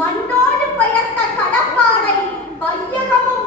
மண்ணோடு பெயர்த்த கடப்பாறை வையகமும்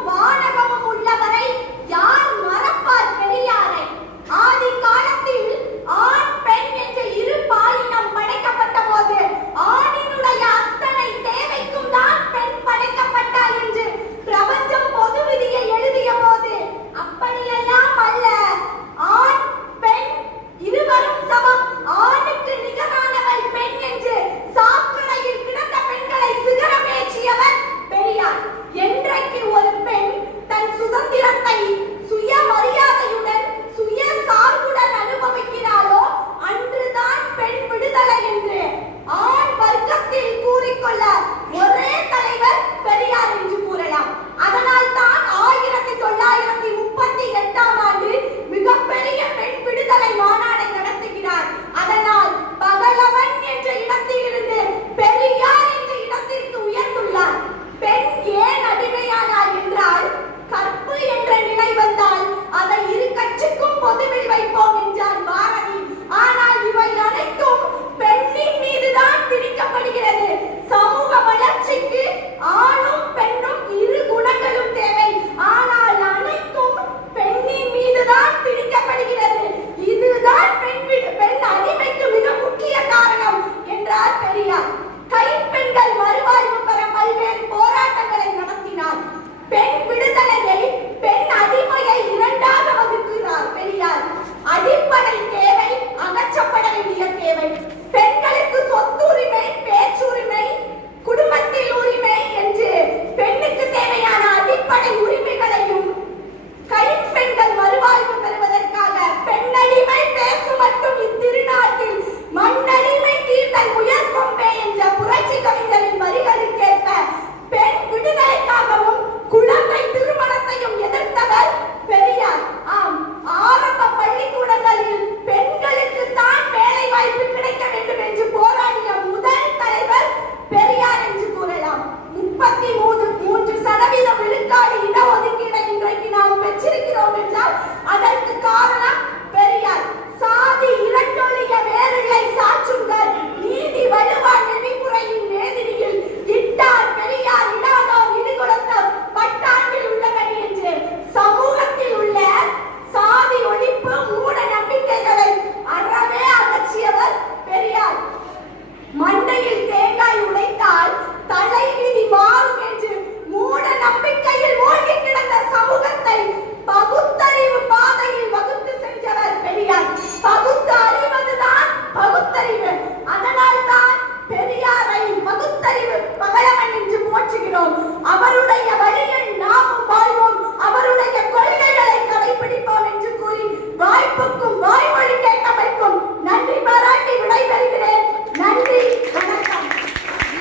கொடுக்கும் வாய்மொழி கேட்டமைக்கும் நன்றி பாராட்டி விடைபெறுகிறேன். நன்றி.